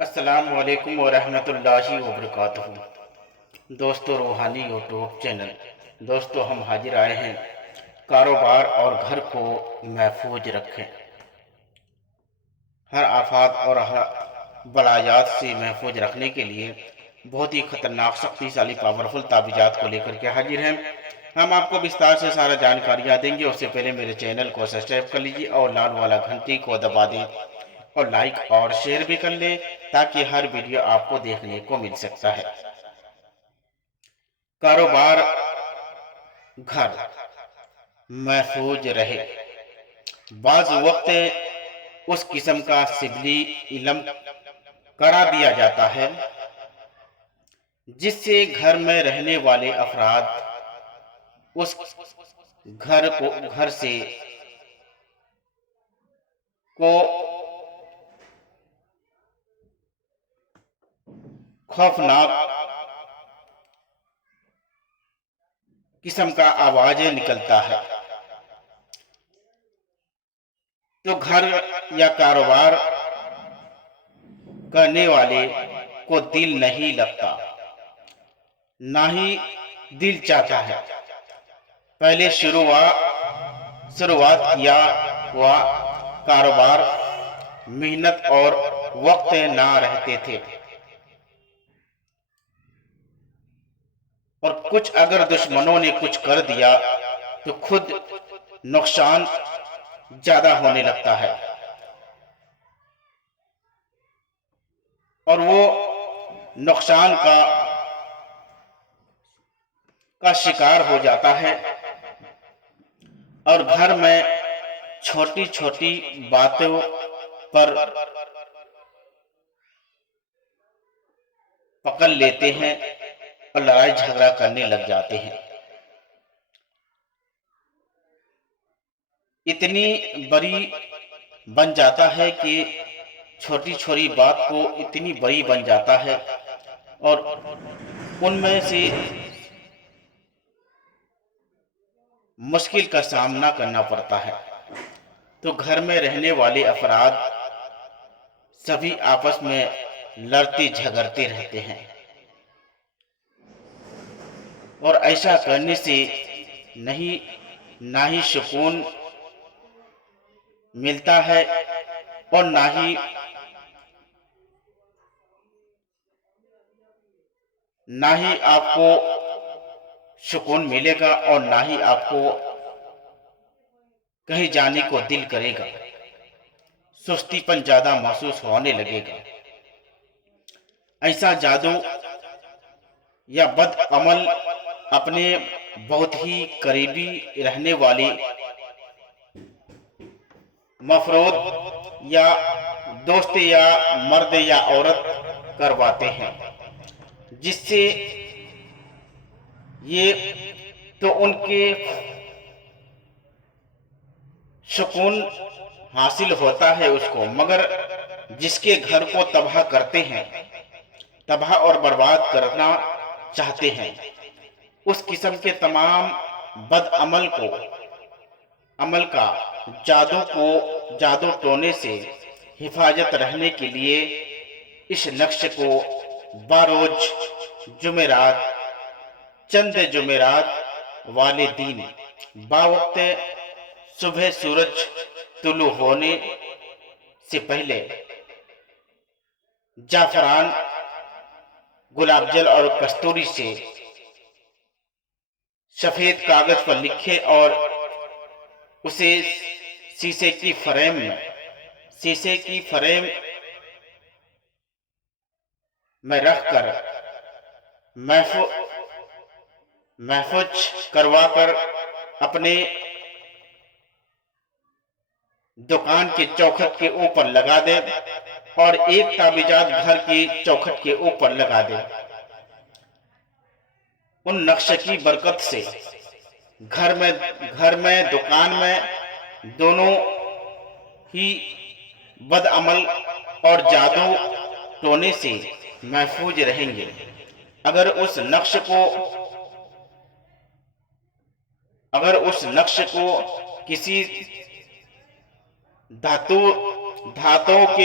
السلام علیکم ورحمۃ اللہ وبرکاتہ۔ دوستو روحانی یوٹیوب چینل، دوستو ہم حاضر آئے ہیں کاروبار اور گھر کو محفوظ رکھیں، ہر آفات اور ہر بلایات سے محفوظ رکھنے کے لیے بہت ہی خطرناک شکتی شالی پاورفل تعویذات کو لے کر کے حاضر ہیں۔ ہم آپ کو بستار سے سارا جانکاریاں دیں گے، اس سے پہلے میرے چینل کو سبسکرائب کر لیجیے اور لال والا گھنٹی کو دبا دیں اور لائک اور شیئر بھی کر لیں تاکہ ہر ویڈیو آپ کو دیکھنے کو مل سکتا ہے۔ کاروبار گھر محفوظ رہے۔ بعض وقت اس قسم کا سبلی علم کرا دیا جاتا ہے جس سے گھر میں رہنے والے افراد اس گھر سے کو خوفناک قسم کا آواز نکلتا ہے، تو گھر یا کاروبار کرنے والے کو دل نہیں لگتا، نہ ہی دل چاہتا ہے۔ پہلے شروعات کیا ہوا کاروبار محنت اور وقت نہ رہتے تھے، اور کچھ اگر دشمنوں نے کچھ کر دیا تو خود نقصان زیادہ ہونے لگتا ہے، اور وہ نقصان کا شکار ہو جاتا ہے، اور گھر میں چھوٹی چھوٹی باتوں پر پکڑ لیتے ہیں اور لڑائی جھگڑا کرنے لگ جاتے ہیں۔ اتنی بڑی بن جاتا ہے کہ چھوٹی چھوٹی بات کو اتنی بڑی بن جاتا ہے، اور ان میں سے مشکل کا سامنا کرنا پڑتا ہے، تو گھر میں رہنے والے افراد سبھی آپس میں لڑتے جھگڑتے رہتے ہیں، اور ایسا کرنے سے نہ ہی سکون ملتا ہے اور نہ ہی آپ کو سکون ملے گا، اور نہ ہی آپ کو کہیں جانے کو دل کرے گا، سستی پن زیادہ محسوس ہونے لگے گا۔ ایسا جادو یا بد عمل اپنے بہت ہی قریبی رہنے والی مفرود یا دوست یا مرد یا عورت کرواتے ہیں، جس سے یہ تو ان کے سکون حاصل ہوتا ہے اس کو، مگر جس کے گھر کو تباہ کرتے ہیں، تباہ اور برباد کرنا چاہتے ہیں، اس قسم کے تمام بد عمل کا جادو ٹونے سے حفاظت رہنے کے لیے اس نقش کو باروز جمعرات، چند جمعرات والے دن باوقت صبح سورج طلوع ہونے سے پہلے جعفران، گلاب جل اور کستوری سے سفید کاغذ پر لکھے اور اسے شیشے کی فریم میں رکھ کر محفوظ کروا کر اپنے دکان کے چوکھٹ کے اوپر لگا دے، اور ایک تعویذات گھر کی چوکھٹ کے اوپر لگا دے۔ ان نقش کی برکت سے گھر میں دکان میں دونوں ہی بد عمل اور جادو ٹونے سے محفوظ رہیں گے۔ اگر اس نقش کو کسی دھاتوں کے